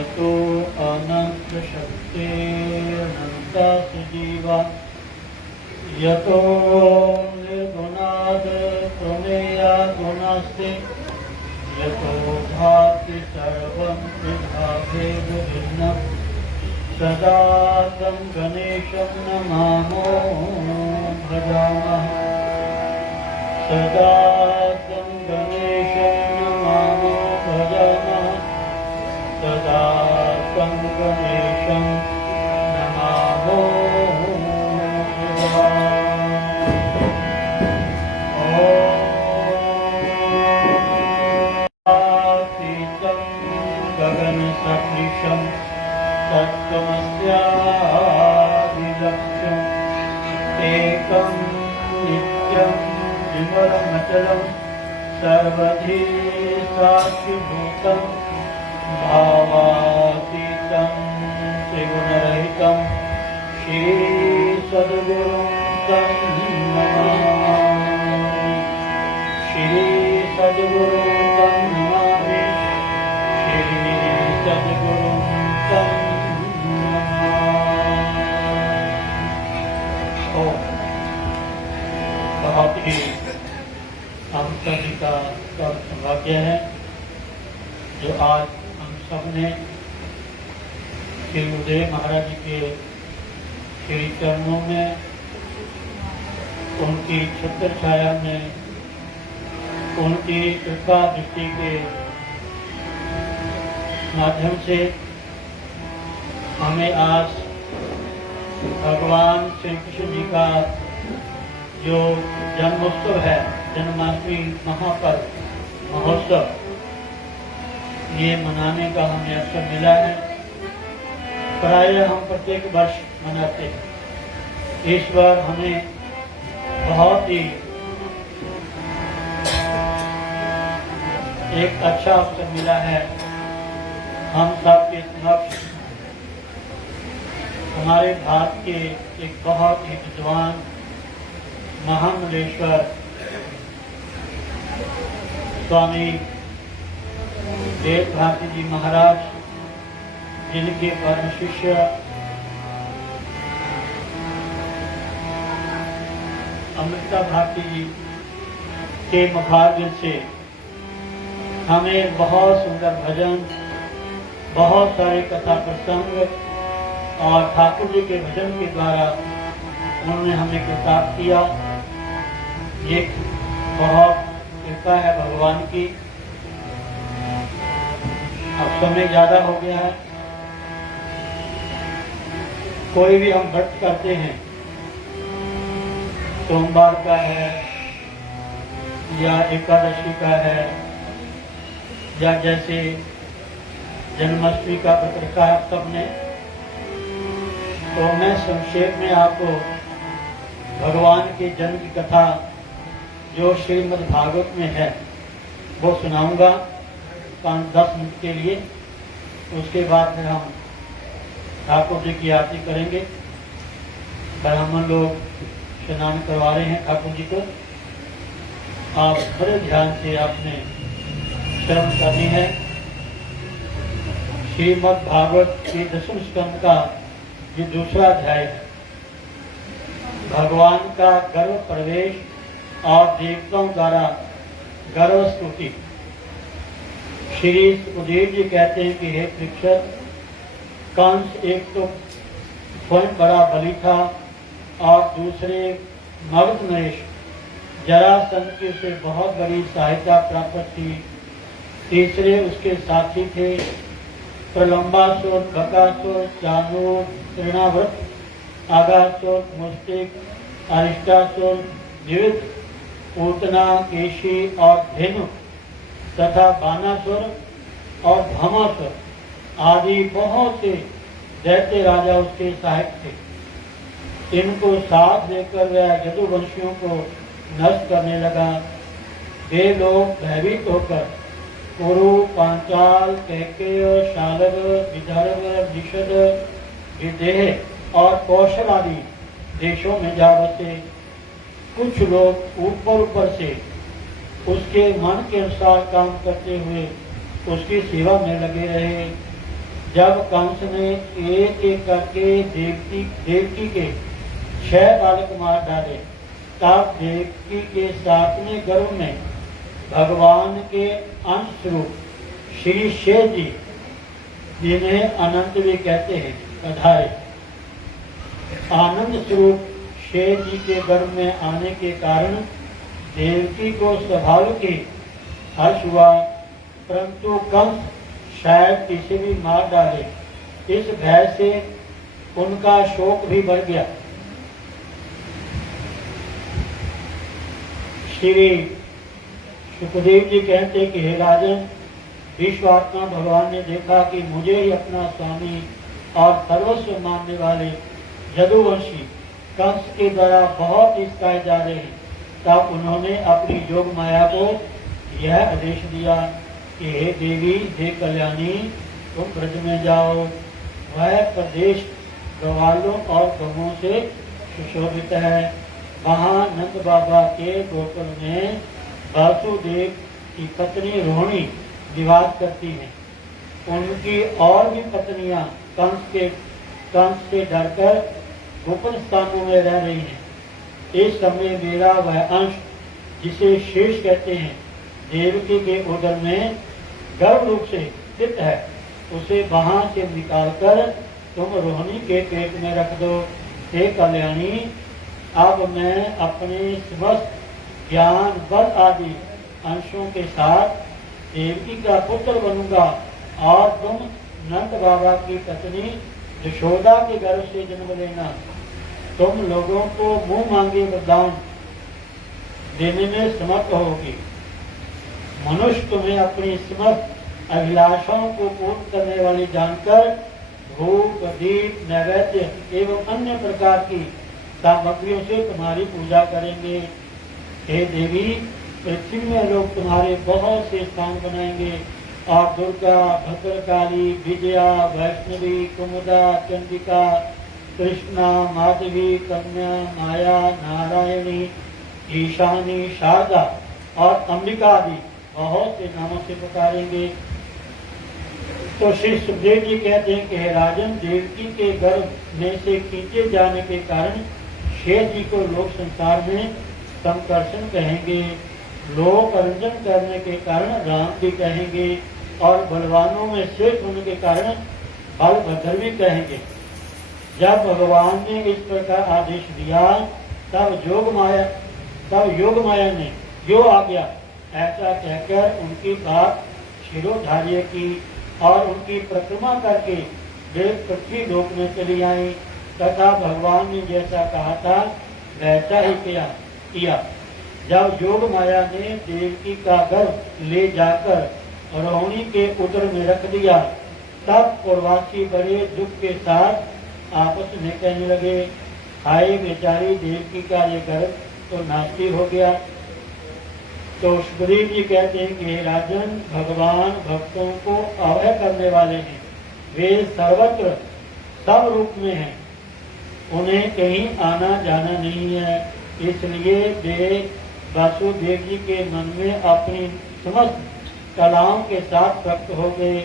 यतो अनन्तशक्तिरनन्ता सजीवा यतो निर्गुणाद् प्रमेयादो नास्ति यतो भाति सर्वं विभागेन सदा तं गणेशं नमामो भजामः सदा तं गणेशं नमामो भजामः सदा तं गणेशं नमामो भजामः। गगनसदृशं तत्त्वमस्यादिलक्ष्यम् एकं नित्यं विमलमचलं सर्वधी साक्षिभूतं भावातीतं त्रिगुणरहितं श्रीसद्गुरुं तं नमामि श्रीसद्गुरुं तं नमामि श्रीसद्गुरुं तं बहुत ही हम सभी का सौभाग्य है जो आज हम सब ने श्री उदय महाराज जी के श्री चरणों में उनकी छत्र छाया में उनकी कृपा दृष्टि के माध्यम से हमें आज भगवान श्री कृष्ण जी का जो जन्मोत्सव है, जन्माष्टमी महापर्व महोत्सव, ये मनाने का हमें अवसर मिला है। प्रायः हम प्रत्येक वर्ष मनाते हैं। इस बार हमें बहुत ही एक अच्छा अवसर मिला है। हम सबके समक्ष हमारे भारत के एक बहुत ही विद्वान महामंडलेश्वर स्वामी देव भारती जी महाराज, जिनके परम शिष्य अमृता भारती जी के मुखारबिंद से हमें बहुत सुंदर भजन, बहुत सारे कथा प्रसंग और ठाकुर जी के भजन के द्वारा उन्होंने हमें कृतार्थ किया। ये बहुत कृपा है भगवान की। अब समय ज्यादा हो गया है। कोई भी हम व्रत करते हैं, सोमवार का है या एकादशी का है या जैसे जन्माष्टमी का व्रत रखा है सबने, तो मैं संक्षेप में आपको भगवान के जन्म की कथा जो श्रीमद् भागवत में है वो सुनाऊंगा 5-10 मिनट के लिए। उसके बाद फिर हम ठाकुर जी की आरती करेंगे। ब्राह्मण लोग स्नान करवा रहे हैं ठाकुर जी को। आप बड़े ध्यान से आपने श्रवण करनी है। श्रीमद् भागवत के 10वें स्कंद का ये दूसरा अध्याय है। भगवान का गर्व प्रवेश और देवताओं द्वारा गर्व स्तुति। श्री सुखदेव जी कहते हैं कि हे परीक्षित, कंस एक तो स्वयं बड़ा बलि था और दूसरे मगध नरेश जरासंध की उसे बहुत बड़ी सहायता प्राप्त थी। तीसरे उसके साथी थे प्रलंबासुर, बकासुर, चाणूर, तृणाव्रत, आगासुर, मुस्तिक, अरिष्टासुर, द्विविध, पूतना, केशी और धेनु तथा बानासुर और भामासुर आदि बहुत से दैत्य राजा उसके सहायक थे। इनको साथ लेकर वह यदुवंशियों को नष्ट करने लगा। वे लोग भयभीत होकर कुरु, पांचाल, कैकेय, शालव, विदर्भ, निषद, विदेह और कौशल आदि देशों में जा बसे। कुछ लोग ऊपर से उसके मन के अनुसार काम करते हुए उसकी सेवा में लगे रहे। जब कंस ने एक एक करके देवकी के 6 बालक मार डाले, तब देवकी के 7वें गर्भ में भगवान के अंश स्वरूप श्री शेष जी, जिन्हें अनंत भी कहते हैं, पधारे। आनंद स्वरूप शेष जी के गर्भ में आने के कारण देवकी को स्वाभाविक ही हर्ष हुआ, परंतु कंस शायद इसे भी मार डाले, इस भय से उनका शोक भी बढ़ गया। श्री सुखदेव जी कहते कि हे राजन, विश्वात्मा भगवान ने देखा कि मुझे ही अपना स्वामी और सर्वस्व मानने वाले यदुवंशी कंस के द्वारा बहुत इस्ताए जा रहे हैं, तब उन्होंने अपनी योग माया को यह आदेश दिया कि हे देवी, हे कल्याणी, तुम ब्रज में जाओ। वह प्रदेश गवालों और गवों से सुशोभित है। वहाँ नंद बाबा के गोकुल में वासुदेव की पत्नी रोहिणी निवास करती हैं। उनकी और भी पत्नियां कंस से डरकर गोपन स्थानों में रह रही हैं। इस समय मेरा वह अंश, जिसे शेष कहते हैं, देवकी के उदर में गर्भ रूप से स्थित है, उसे वहां से निकालकर तुम रोहिणी के पेट में रख दो। हे कल्याणी, अब मैं अपने समस्त ज्ञान, बल आदि अंशों के साथ देवकी का पुत्र बनूंगा और तुम नंद बाबा की पत्नी यशोदा के गर्भ से जन्म लेना। तुम लोगों को मुंह मांगे वरदान देने में समर्थ होगी। मनुष्य तुम्हें अपनी समस्त अभिलाषाओं को पूर्ण करने वाली जानकर धूप, दीप, नैवेद्य एवं अन्य प्रकार की सामग्रियों से तुम्हारी पूजा करेंगे। हे देवी, पृथ्वी में लोग तुम्हारे बहुत से स्थान बनाएंगे और दुर्गा, भद्रकाली, विजया, वैष्णवी, कुमुदा, चंडिका, कृष्णा, माधवी, कन्या, माया, नारायणी, ईशानी, शारदा और अंबिका आदि बहुत से नामों से पुकारेंगे। तो श्री सुखदेव जी कहते हैं कि हे राजन, देवकी के गर्भ में से खींचे जाने के कारण शेष जी को लोक संसार में संकर्षण कहेंगे, लोक रंजन करने के कारण राम भी कहेंगे और बलवानों में श्रेष्ठ होने के कारण बलभद्र भी कहेंगे। जब भगवान ने इस प्रकार आदेश दिया, तब योग माया ने जो आ गया ऐसा कहकर उनकी बात शिरोधार्य की और उनकी परिक्रमा करके वे पृथ्वी लोक में चली आई तथा भगवान ने जैसा कहा था वैसा ही किया। जब योग माया ने देवकी का गर्भ ले जाकर रोहिणी के उदर में रख दिया, तब पूर्वासी बड़े दुख के साथ आपस में कहने लगे, हाय बेचारी देवकी का ये गर्भ तो नास्ती हो गया। तो सुखदेव जी कहते हैं कि राजन, भगवान भक्तों को अभय करने वाले हैं। वे सर्वत्र सब रूप में हैं, उन्हें कहीं आना जाना नहीं है। इसलिए वे वासुदेव जी के मन में अपनी समस्त कलाओं के साथ प्रकट हो गए।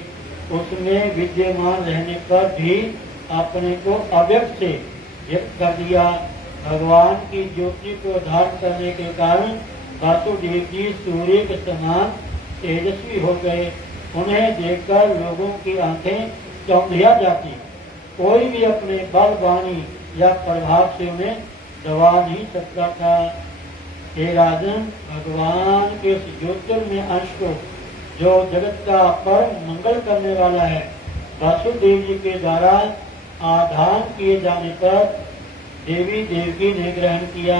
उसमें विद्यमान रहने पर भी अपने को अव्यक्त से व्यक्त कर दिया। भगवान की ज्योति को धारण करने के कारण वासुदेव जी सूर्य के समान तेजस्वी हो गए। उन्हें देखकर लोगों की आंखें चौंधिया जाती। कोई भी अपने बल, वाणी या प्रभाव से उन्हें दबा नहीं सकता था। हे राजन, भगवान के इस ज्योतिर्मय अंश को, जो जगत का परम मंगल करने वाला है, वासुदेव जी के द्वारा आधान किए जाने पर देवी देवकी ने ग्रहण किया।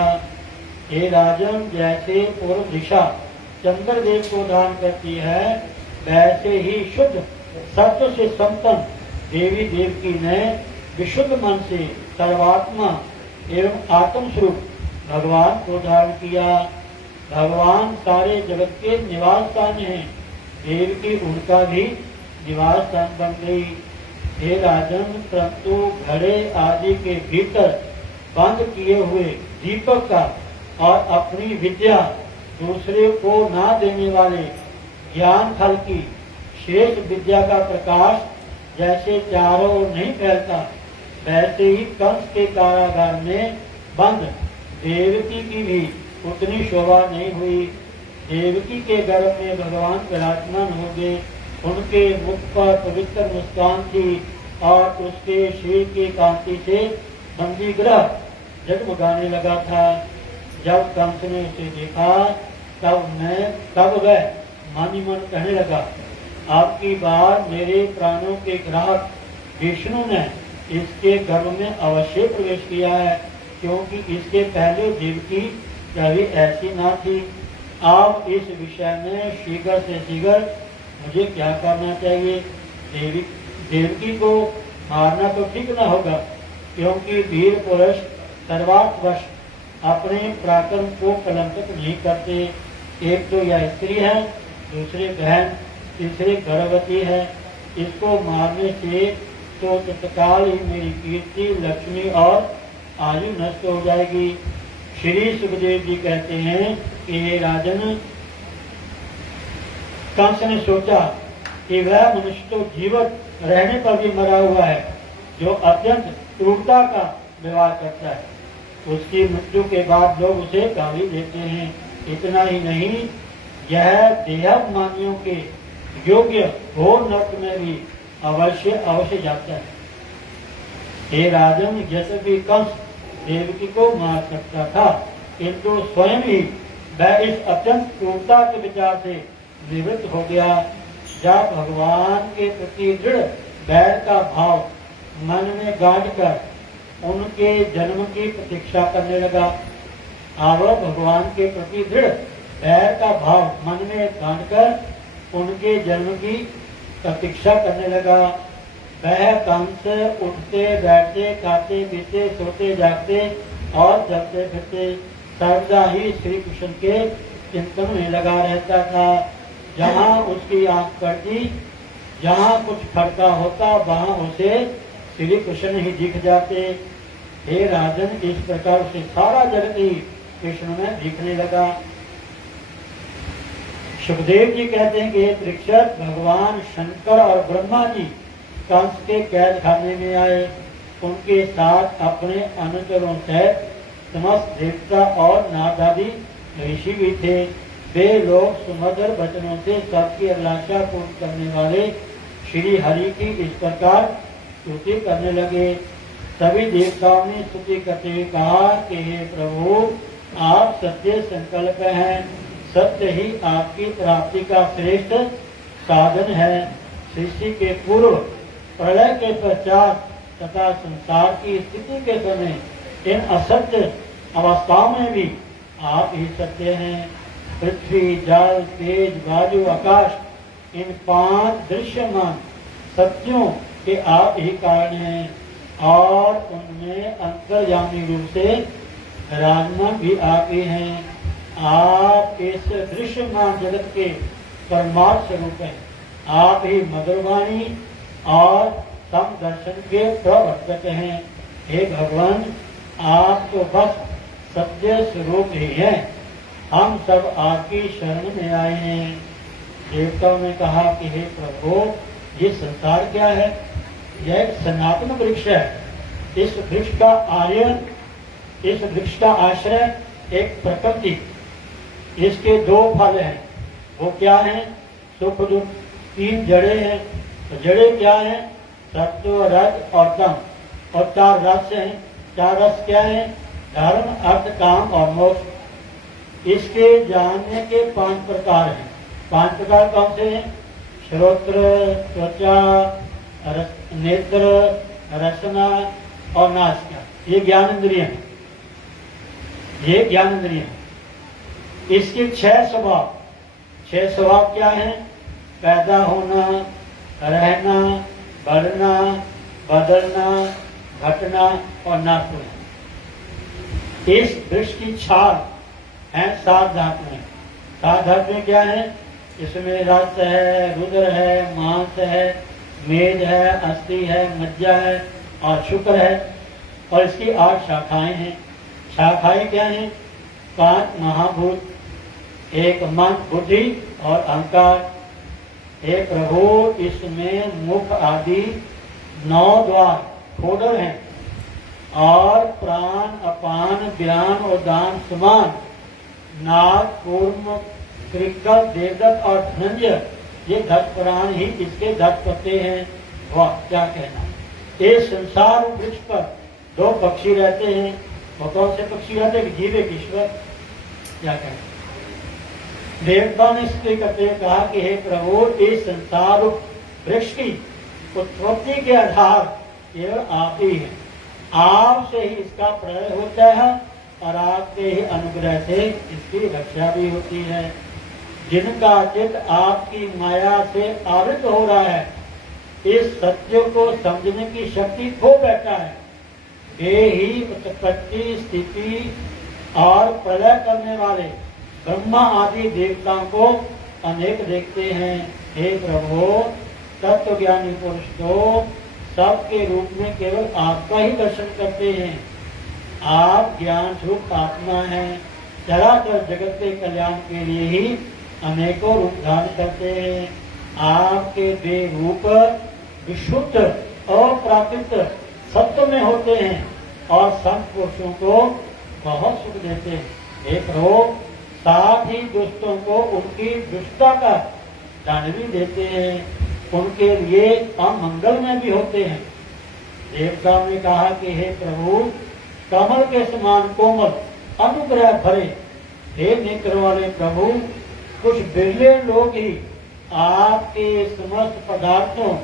हे राजन, जैसे पूर्व दिशा चंद्रदेव को दान करती है, वैसे ही शुद्ध सत्व से संपन्न देवी देवकी ने विशुद्ध मन से सर्वात्मा एवं आत्म स्वरूप भगवान को धारण किया। भगवान सारे जगत के निवास स्थान है, देवकी उनका भी निवास स्थान बन गई। हे राजन, परंतु घड़े आदि के भीतर बंद किए हुए दीपक का और अपनी विद्या दूसरे को ना देने वाले ज्ञान फल की शेष विद्या का प्रकाश जैसे चारों ओर नहीं फैलता, वैसे ही कंस के कारागार में बंद देवकी की भी उतनी शोभा नहीं हुई। देवकी के गर्भ में भगवान विराजमान हो गए। उनके मुख पर पवित्र मुस्कान थी और उसके शरीर की कांति से बंदी ग्रह जगमगाने लगा था। जब कंस ने उसे देखा तब वह मन ही मन कहने लगा, आपकी बार मेरे प्राणों के ग्राहक विष्णु ने इसके गर्भ में अवश्य प्रवेश किया है, क्योंकि इसके पहले देवकी कभी ऐसी ना थी। अब इस विषय में शीघ्र से शीघ्र मुझे क्या करना चाहिए? देवकी को मारना तो ठीक न होगा, क्योंकि वीर पुरुष सर्वार्थवश अपने पराक्रम को कलंकित नहीं करते। एक तो यह स्त्री है, दूसरी बहन, तीसरी गर्भवती है। इसको मारने से तो तत्काल ही मेरी कीर्ति, लक्ष्मी और आयु नष्ट हो जाएगी। श्री सुखदेव जी कहते हैं कि हे राजन, कंस ने सोचा कि वह मनुष्य तो जीवित रहने पर भी मरा हुआ है, जो अत्यंत क्रूरता का व्यवहार करता है। उसकी मृत्यु के बाद लोग उसे गाली देते हैं। इतना ही नहीं, यह देहाभिमानियों के योग्य घोर नरक में भी अवश्य जाता है। हे राजन, यद्यपि कंस देवकी को मार सकता था, किंतु स्वयं ही वह इस अत्यंत क्रूरता के विचार से निवृत्त हो गया। जब भगवान के प्रति दृढ़ बैर का भाव मन में गाड़ कर उनके जन्म की प्रतीक्षा करने लगा। अब भगवान के प्रति दृढ़ बैर का भाव मन में गाड़ कर उनके जन्म की प्रतीक्षा करने लगा। वह कंस उठते बैठते, खाते पीते, सोते जागते और चलते फिरते सर्वदा ही श्री कृष्ण के चिंतन में लगा रहता था। जहाँ उसकी आंख पड़ती, जहाँ कुछ खड़का होता, वहाँ उसे श्री कृष्ण ही दिख जाते। हे राजन, इस प्रकार से सारा जगत ही कृष्ण में दिखने लगा। सुखदेव जी कहते हैं कि परीक्षित, भगवान शंकर और ब्रह्मा जी कंस के कैद खाने में आए। उनके साथ अपने अनुचरों सहित समस्त देवता और नादादी ऋषि भी थे। वे लोग सुमधुर वचनों से सबकी अभिलाषा पूर्ण करने वाले श्री हरि की इस प्रकार स्तुति करने लगे। सभी देवताओं ने स्तुति करते हुए कहा कि हे प्रभु, आप सत्य संकल्प हैं, सत्य ही आपकी प्राप्ति का श्रेष्ठ साधन है। सृष्टि के पूर्व, प्रलय के पश्चात तथा संसार की स्थिति के समय इन असत्य अवस्थाओं में भी आप ही सत्य हैं। पृथ्वी, जल, तेज, वायु, आकाश, इन 5 दृश्यमान सत्यों के आप ही कारण हैं और उनमें अंतर्यामी रूप से विराजमान भी आप ही हैं। आप इस दृश्यमान जगत के परमार्थ स्वरूप हैं। आप ही मधुरवाणी और सम दर्शन के प्रवर्तक हैं। हे भगवान, आप तो बस सत्य स्वरूप ही हैं। हम सब आपकी शरण में आए हैं। देवताओं ने कहा कि हे प्रभु, ये संसार क्या है? यह एक सनातन वृक्ष है। इस वृक्ष का आर्य, इस वृक्ष का आश्रय एक प्रकृति। इसके 2 फल हैं। वो क्या है? सुख दुख। 3 जड़ें हैं। तो जड़ें क्या है? सत्व, रज और तम। और 4 रस हैं। 4 रस क्या है? धर्म, अर्थ, काम और मोक्ष। इसके जानने के 5 प्रकार हैं। 5 प्रकार कौन से हैं? श्रोत्र, त्वचा, नेत्र, रसना और नासिका। ये ज्ञान इंद्रिय हैं। ये ज्ञान इंद्रिय हैं। इसके 6 स्वभाव। 6 स्वभाव क्या है? पैदा होना, रहना, बढ़ना, बदलना, घटना और नाश होना। इस वृक्ष की छाल है 7 धातुएं। 7 धातुएं क्या है? इसमें रस है, रुद्र है, मांस है, मेद है, अस्थि है, मज्जा है और शुक्र है। और इसकी 8 शाखाएं हैं। शाखाएं क्या हैं? 5 महाभूत, 1 मन, बुद्धि और अहंकार, हे प्रभु, इसमें मुख आदि 9 द्वार खोडर हैं, और प्राण, अपान, व्यान और दान समान नाग, कूर्म, कृकल, देवदत्त और धनंजय, ये 10 प्राण ही इसके 10 पत्ते हैं। वाह, क्या कहना। ये संसार वृक्ष पर 2 पक्षी रहते हैं। वो कौन से पक्षी रहते हैं? जीव एक ईश्वर। क्या कहना। देवता ने स्त्री करते हुए कहा कि हे प्रभु, इस संसार वृक्ष की उत्पत्ति के आधार केवल आप ही हैं। आप से ही इसका प्रलय होता है और आपके ही अनुग्रह से इसकी रक्षा भी होती है। जिनका चित्त आपकी माया से आवृत हो रहा है, इस सत्य को समझने की शक्ति खो बैठा है, वे ही उत्पत्ति, स्थिति और प्रलय करने वाले ब्रह्मा आदि देवताओं को अनेक देखते हैं। हे प्रभु, तत्वज्ञानी पुरुष तो सबके रूप में केवल आपका ही दर्शन करते हैं। आप ज्ञान स्वरूप आत्मा हैं, चराचर जगत के कल्याण के लिए ही अनेकों रूप धारण करते हैं। आपके वे रूप विशुद्ध और प्राकृत सत्व में होते हैं और संत पुरुषों को बहुत सुख देते हैं। हे प्रभु, साथ ही दुष्टों को उनकी दुष्टता का दंड भी देते हैं, उनके लिए अमंगल में भी होते हैं। देवताओं ने कहा कि हे प्रभु, कमल के समान कोमल, अनुग्रह भरे, हे नेत्र वाले प्रभु, कुछ बिरले लोग ही आपके समस्त पदार्थों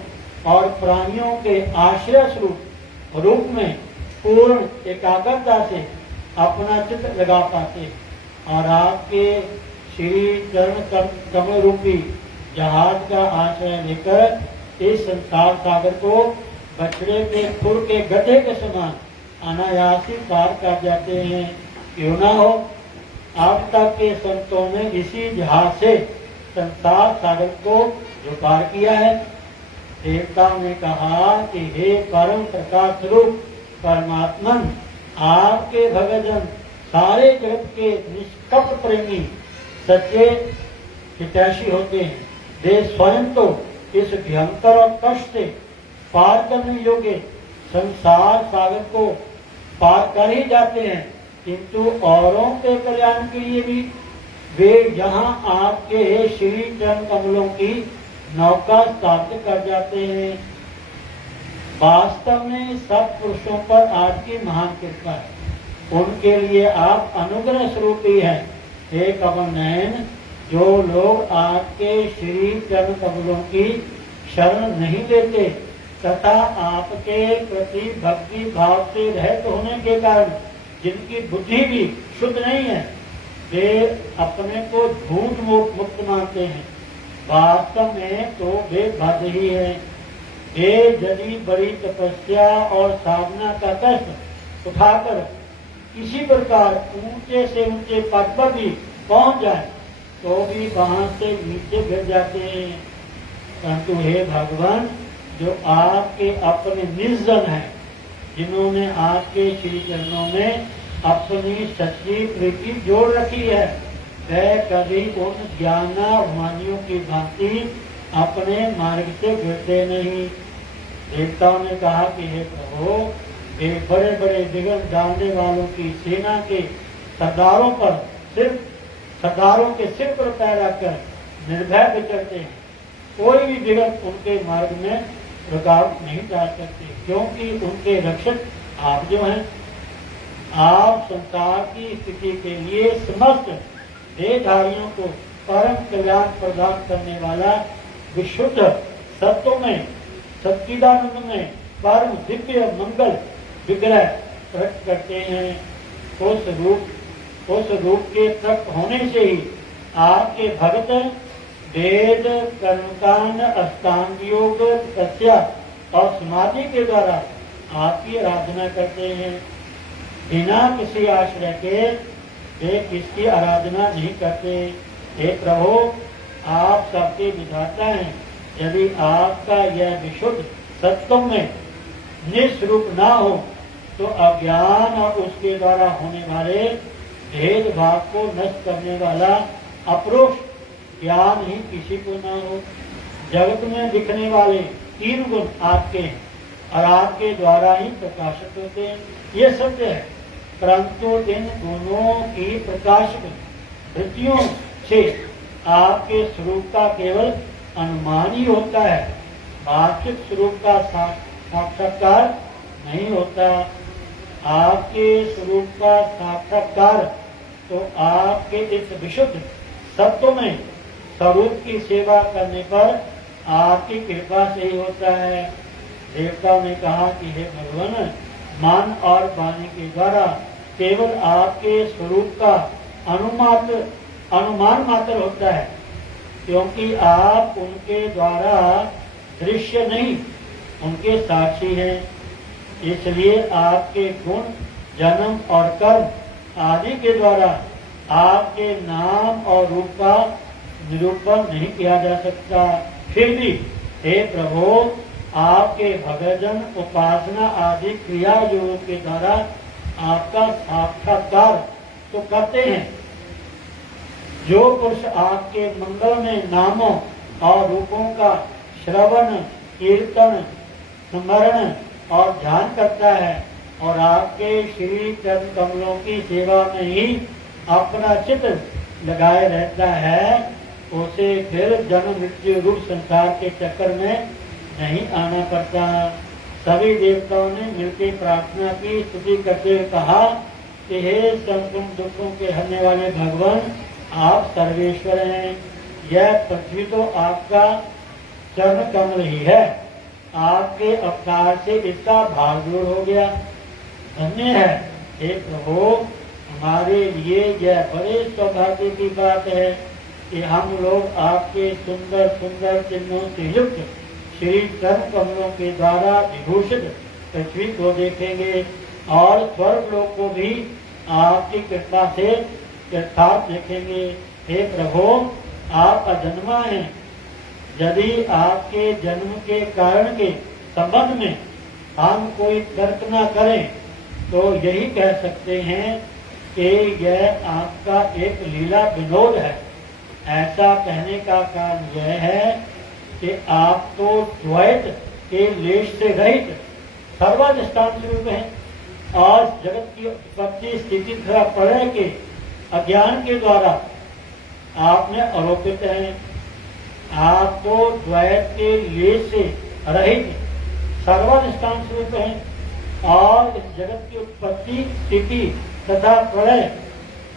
और प्राणियों के आश्रय स्वरूप रूप में पूर्ण एकाग्रता से अपना चित्त लगा पाते, और आपके श्री चरण कमल रूपी जहाज का आश्रय लेकर इस संसार सागर को बछड़े के खुर के गड्ढे के समान अनायासी पार कर जाते हैं। क्यों ना हो, अब तक के संतों ने इसी जहाज से संसार सागर को जो पार किया है। देवताओं ने कहा कि हे परम प्रकाश रूप परमात्मन, आपके भगतजन सारे जगत के निष्कपट प्रेमी सच्चे हितैषी होते हैं। वे स्वयं तो इस भयंकर और कष्ट से पार करने योग्य संसार सागर को पार कर ही जाते हैं, किंतु औरों के कल्याण के लिए भी वे यहाँ आपके श्री चरण कमलों की नौका स्थापित कर जाते हैं। वास्तव में सब पुरुषों पर आपकी महान कृपा है, उनके लिए आप अनुग्रह स्वरूप ही हैं। हे कमल नयन, जो लोग आपके श्री चरण कमलों की शरण नहीं लेते तथा आपके प्रति भक्ति भाव से रहित होने के कारण जिनकी बुद्धि भी शुद्ध नहीं है, वे अपने को झूठ मुक्त मानते हैं। वास्तव में तो वे बद्ध ही है। वे यदि बड़ी तपस्या और साधना का कष्ट उठाकर किसी प्रकार ऊंचे से ऊंचे पद पर भी पहुंच जाए तो भी वहां से नीचे गिर जाते हैं। परंतु हे भगवान, जो आपके अपने निर्जन हैं, जिन्होंने आपके श्री चरणों में अपनी सच्ची प्रीति जोड़ रखी है, वह कभी उन ज्ञानाभिमानियों की भांति अपने मार्ग से गिरते नहीं। देवताओं ने कहा कि हे प्रभु, वे बड़े बड़े विघ्न डालने वालों की सेना के सरदारों के सिर पर पैर रखकर निर्भय विचरते हैं। कोई भी विघ्न उनके मार्ग में रुकावट नहीं डाल सकते, क्योंकि उनके रक्षक आप जो हैं। आप संसार की स्थिति के लिए समस्त देहधारियों को परम कल्याण प्रदान करने वाला विशुद्ध सत्व में, सच्चिदानंद में परम दिव्य मंगल विग्रह प्रकट करते हैं। उस रूप के प्रकट होने से ही आपके भक्त वेद, कर्मकांड, अष्टांग योग, तपस्या और समाधि के द्वारा आपकी आराधना करते हैं। बिना किसी आश्रय के वे किसकी आराधना नहीं करते। हे प्रभु, आप सबके विधाता हैं। यदि आपका यह विशुद्ध सत्व में निस्वरूप ना हो तो अज्ञान और उसके द्वारा होने वाले भेदभाव को नष्ट करने वाला अपरोक्ष ज्ञान ही किसी को ना हो। जगत में दिखने वाले 3 गुण आपके हैं और आपके द्वारा ही प्रकाशित होते हैं, ये सत्य है। परंतु इन गुणों की प्रकाशक वृत्तियों से आपके स्वरूप का केवल अनुमान ही होता है, वास्तविक स्वरूप का साक्षात्कार नहीं होता। आपके स्वरूप का साक्षात्कार तो आपके इस विशुद्ध सत्व में स्वरूप की सेवा करने पर आपकी कृपा से ही होता है। देवताओं ने कहा कि हे भगवान, मान और वाणी के द्वारा केवल आपके स्वरूप का अनुमान मात्र होता है, क्योंकि आप उनके द्वारा दृश्य नहीं, उनके साक्षी हैं। इसलिए आपके गुण, जन्म और कर्म आदि के द्वारा आपके नाम और रूप का निरूपण नहीं किया जा सकता। फिर भी हे प्रभु, आपके भगजन, उपासना आदि क्रिया योगों के द्वारा आपका साक्षात्कार तो करते हैं। जो पुरुष आपके मंगल में नामों और रूपों का श्रवण, कीर्तन, स्मरण और ध्यान करता है और आपके श्री चरण कमलों की सेवा में ही अपना चित्त लगाए रहता है, उसे फिर जन्म मृत्यु रूप संसार के चक्कर में नहीं आना पड़ता। सभी देवताओं ने मिलकर प्रार्थना की, स्तुति करते हुए कहा कि हे संपूर्ण दुखों के हरने वाले भगवान, आप सर्वेश्वर हैं। यह पृथ्वी तो आपका चरण कमल ही है, आपके अवतार से इसका भार दूर हो गया। धन्य है हे प्रभु, हमारे लिए यह बड़े सौभाग्य की बात है कि हम लोग आपके सुंदर सुंदर चिन्हों से युक्त श्री चरण कमलों के द्वारा विभूषित पृथ्वी को देखेंगे और स्वर्ग लोक को भी आपकी कृपा से यथार्थ देखेंगे। हे प्रभु, आप अजन्मा हैं। यदि आपके जन्म के कारण के संबंध में हम कोई तर्क न करें तो यही कह सकते हैं कि यह आपका एक लीला विनोद है। ऐसा कहने का कारण यह है कि आप तो द्वैत के लेश से रहित सर्वाधिष्ठान स्वरूप हैं और जगत की उत्पत्ति, स्थिति तथा प्रलय के अज्ञान के द्वारा आपने आरोपित हैं। आप तो द्वैत के लेश से रहित सर्वाधिष्ठान स्वरूप हैं और इस जगत की उत्पत्ति, स्थिति तथा प्रलय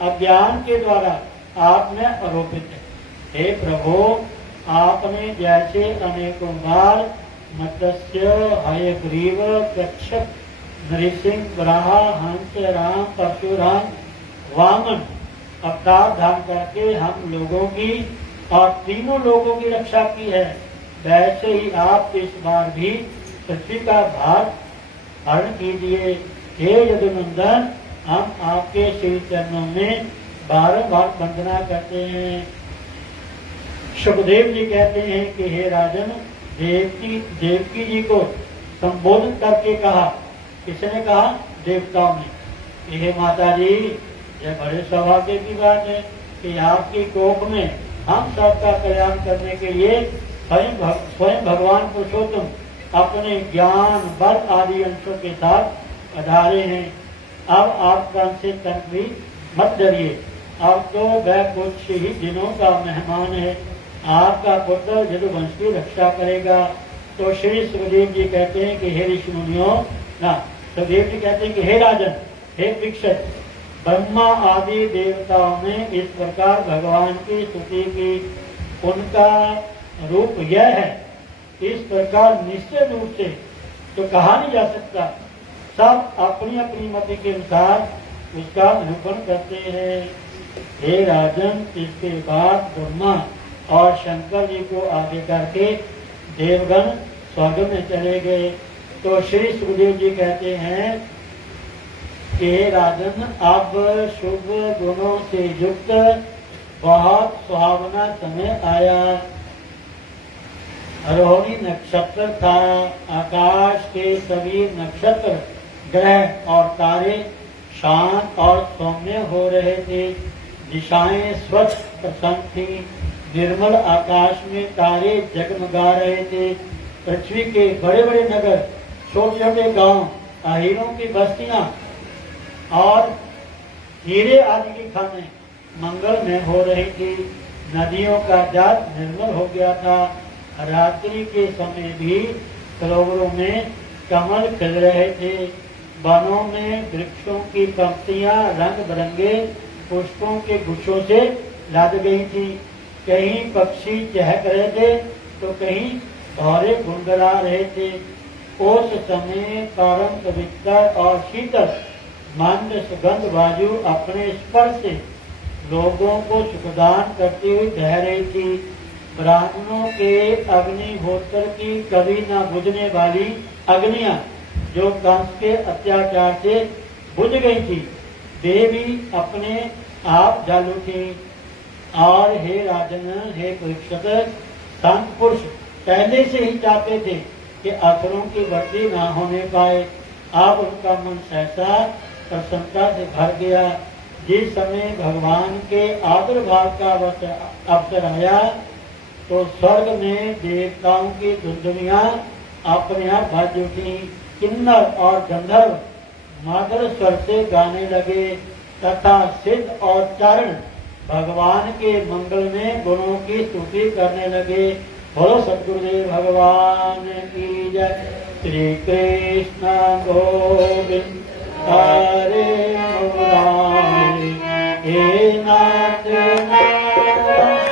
अज्ञान के द्वारा आपने आरोपित है। हे प्रभु, आपने जैसे अनेकों बार मत्स्य, हयग्रीव, कच्छप, नृसिंह, वराह, हंस, राम, परशुराम, वामन अवतार धारण करके हम लोगों की और तीनों लोगों की रक्षा की है, वैसे ही आप इस बार भी पृथ्वी का भार हरण कीजिए। हे यदुनंदन, हम आपके श्री चरणों में बारंबार वंदना करते हैं। सुखदेव जी कहते हैं कि हे राजन, देवकी जी को संबोधित करके कहा, किसने कहा? देवताओं ने। हे माता जी, यह बड़े सौभाग्य की बात है कि आपकी कोख में हम सबका कल्याण करने के लिए स्वयं भगवान पुरुषोत्तम अपने ज्ञान, बल आदि अंशों के साथ पधारे हैं। अब आप कर्ण से तक भी मत डरिए, अब तो वह कुछ ही दिनों का मेहमान है। आपका पुत्र यदुवंश की रक्षा करेगा। तो श्री सुखदेव जी कहते हैं कि हे ऋषि मुनियों, सुखदेव जी कहते हैं कि हे राजन, हे परीक्षित, ब्रह्मा आदि देवताओं ने इस प्रकार भगवान की स्तुति की। उनका रूप यह है, इस प्रकार निश्चय रूप से तो कहा नहीं जा सकता। सब अपनी अपनी मति के अनुसार उसका निरूपण करते हैं। हे राजन, इसके बाद ब्रह्मा और शंकर जी को आगे करके देवगण स्वर्ग में चले गए। तो श्री सुखदेव जी कहते हैं कि हे राजन, अब शुभ गुणों से युक्त बहुत सुहावना समय आया। रोहिणी नक्षत्र था। आकाश के सभी नक्षत्र, ग्रह और तारे शांत और सौम्य हो रहे थे। दिशाएं स्वच्छ प्रसन्न थी। निर्मल आकाश में तारे जगमगा रहे थे। पृथ्वी के बड़े बड़े नगर, छोटे छोटे गांव, हीरों की बस्तियां और हीरे आदि की खानें मंगल में हो रही थी। नदियों का जल निर्मल हो गया था। रात्रि के समय भी सरोवरों में कमल खिल रहे थे। वनों में वृक्षों की पंक्तियां रंग बिरंगे पुष्पों के गुच्छों से लद गई थी। कहीं पक्षी चहक रहे थे तो कहीं भौरे गुनगुना रहे थे। उस समय परम पवित्र और शीतल मंद सुगंध वायु अपने स्पर्श से लोगों को सुखदान करती हुई बह रही थी। ब्राह्मणों के अग्निहोत्र की कभी न बुझने वाली अग्नियां जो कंस के अत्याचार से बुझ गई थी, वे भी अपने आप जल उठी। और हे राजन, हे परीक्षित, संत पुरुष पहले से ही चाहते थे कि असुरों की वृद्धि न होने पाए। अब उनका मन सहसा प्रसन्नता से भर गया। जिस समय भगवान के आविर्भाव का अवसर आया तो स्वर्ग में देवताओं की धुंधुमियां अपने आप बज उठी। किन्नर और गंधर्व मधुर स्वर से गाने लगे तथा सिद्ध और चारण भगवान के मंगल में गुणों की स्तुति करने लगे। बोलो सद्गुरुदेव भगवान की जय। श्री कृष्ण गोविंद हरे मुरारी, हे नाथ नारायण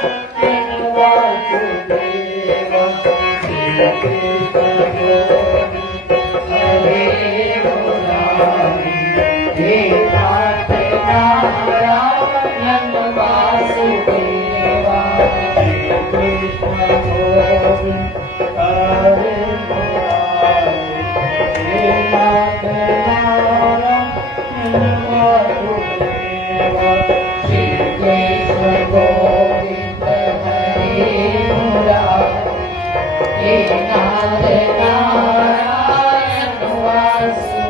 वासुदेव। श्री कृष्ण गोविंद हरे मुरारी, हे नाथ नारायण वासुदेव। श्री कृष्ण गोविंद हरे मुरारी, हे नाथ नारायण वासुदेव। श्री कृष्ण गोविंद हरे मुरारी, हे नाथ नारायण वासुदेव।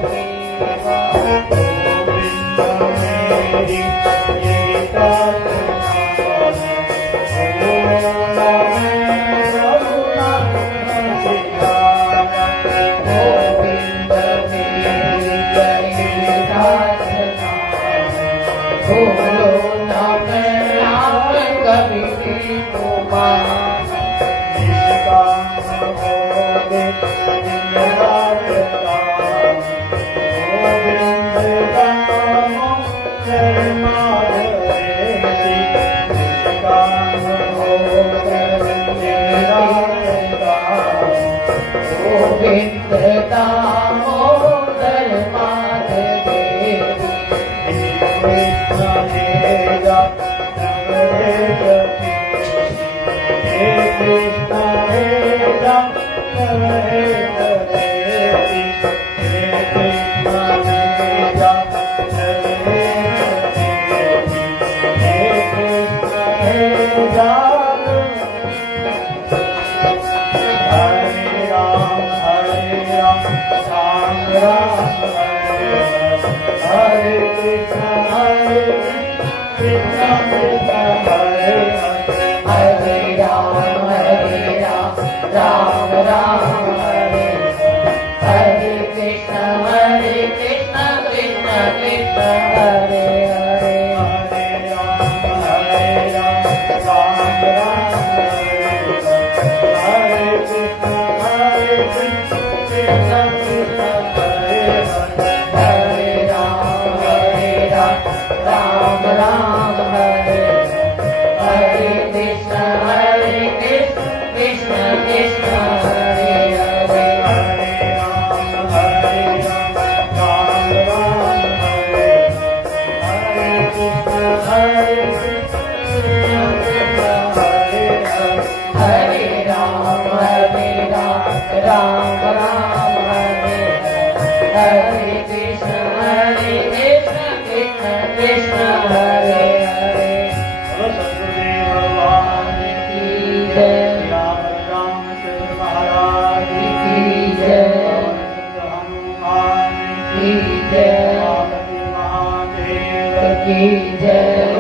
की जय,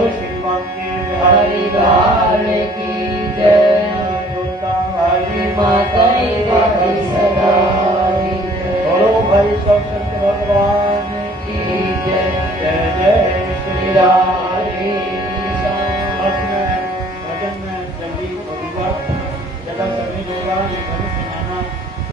हरिद्वार की मातई